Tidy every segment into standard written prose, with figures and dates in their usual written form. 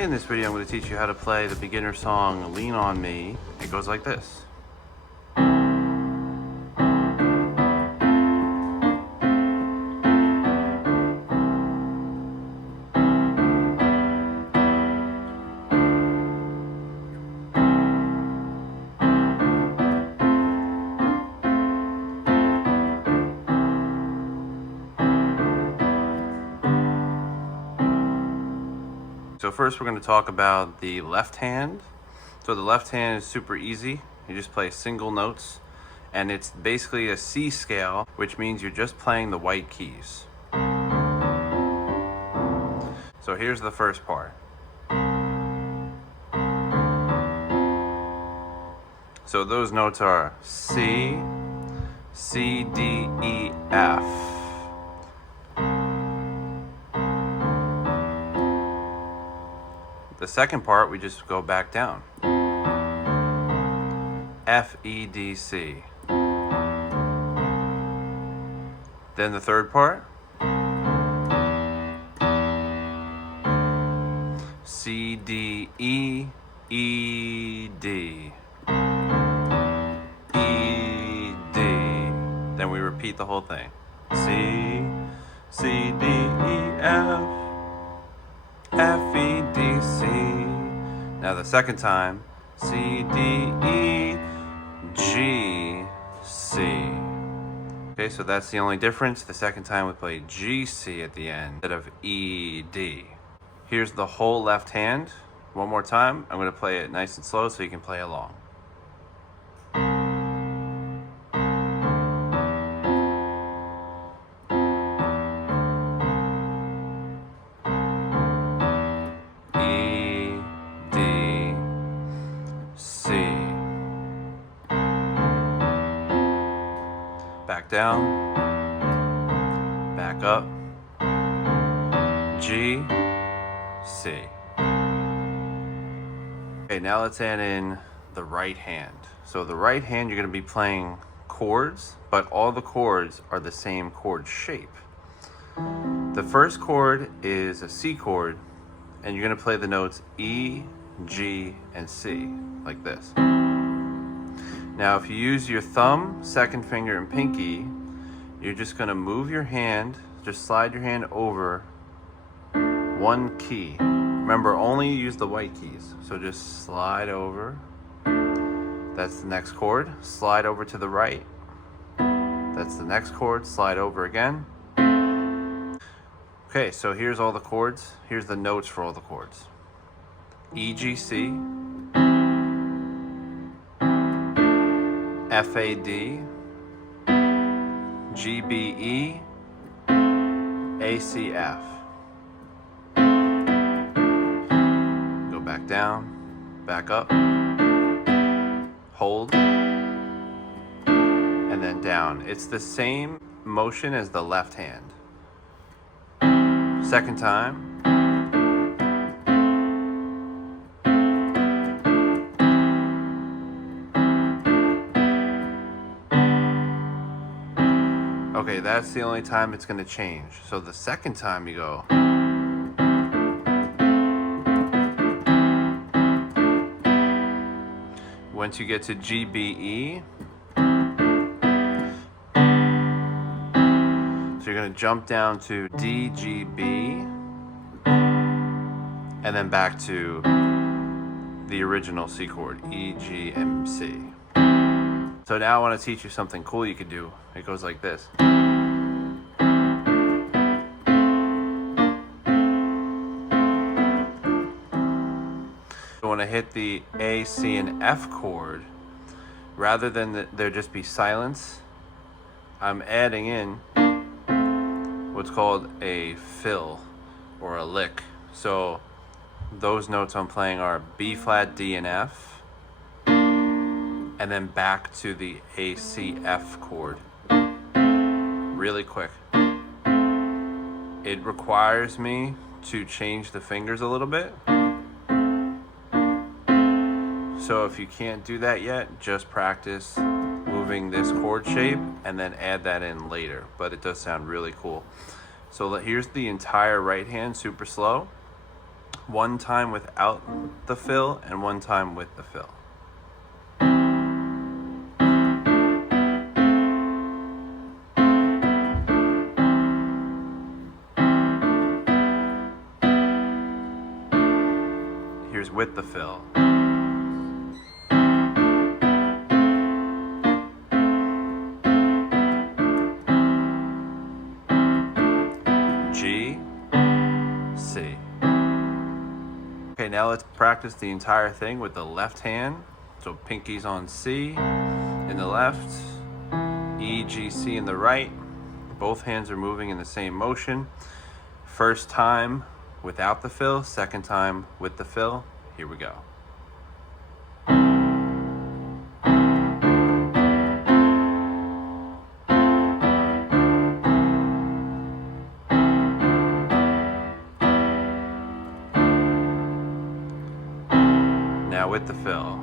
In this video, I'm going to teach you how to play the beginner song, Lean On Me. It goes like this. So first we're going to talk about the left hand. So the left hand is super easy. You just play single notes, and it's basically a C scale, which means you're just playing the white keys. So here's the first part. So those notes are C, C, D, E, F. The second part, we just go back down. F, E, D, C. Then the third part. C, D, E, E, D. E, D. Then we repeat the whole thing. C, C, D, E, F. F, E, D, C. Now the second time, C, D, E, G, C. Okay, so that's the only difference. The second time we play G, C at the end instead of E, D. Here's the whole left hand. One more time. I'm going to play it nice and slow so you can play along. Back down, back up, G, C. Okay, now let's add in the right hand. So the right hand, you're going to be playing chords, but all the chords are the same chord shape. The first chord is a C chord, and you're going to play the notes E, G, and C, like this. Now, if you use your thumb, second finger, and pinky, you're just going to move your hand, just slide your hand over one key. Remember, only use the white keys. So just slide over. That's the next chord. Slide over to the right. That's the next chord. Slide over again. Okay, so here's all the chords. Here's the notes for all the chords. E, G, C. F, A, D, G, B, E, A, C, F. Go back down, back up, hold, and then down. It's the same motion as the left hand. Second time. Okay, that's the only time it's going to change. So the second time you go. Once you get to G, B, E. So you're going to jump down to D, G, B. And then back to the original C chord, E, G, and C. So now I want to teach you something cool you can do. It goes like this. When I hit the A, C, and F chord, rather than there just be silence, I'm adding in what's called a fill or a lick. So those notes I'm playing are B flat, D, and F, and then back to the A, C, F chord. Really quick. It requires me to change the fingers a little bit. So if you can't do that yet, just practice moving this chord shape and then add that in later. But it does sound really cool. So here's the entire right hand, super slow. One time without the fill and one time with the fill. Here's with the fill. G, C. Okay, now let's practice the entire thing with the left hand. So pinkies on C in the left, E, G, C in the right. Both hands are moving in the same motion. First time without the fill, second time with the fill. Here we go. Now with the fill.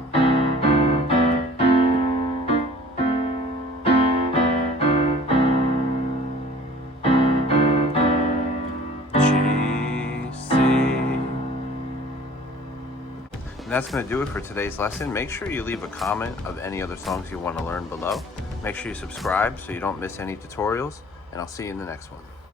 And that's going to do it for today's lesson. Make sure you leave a comment of any other songs you want to learn below. Make sure you subscribe so you don't miss any tutorials, and I'll see you in the next one.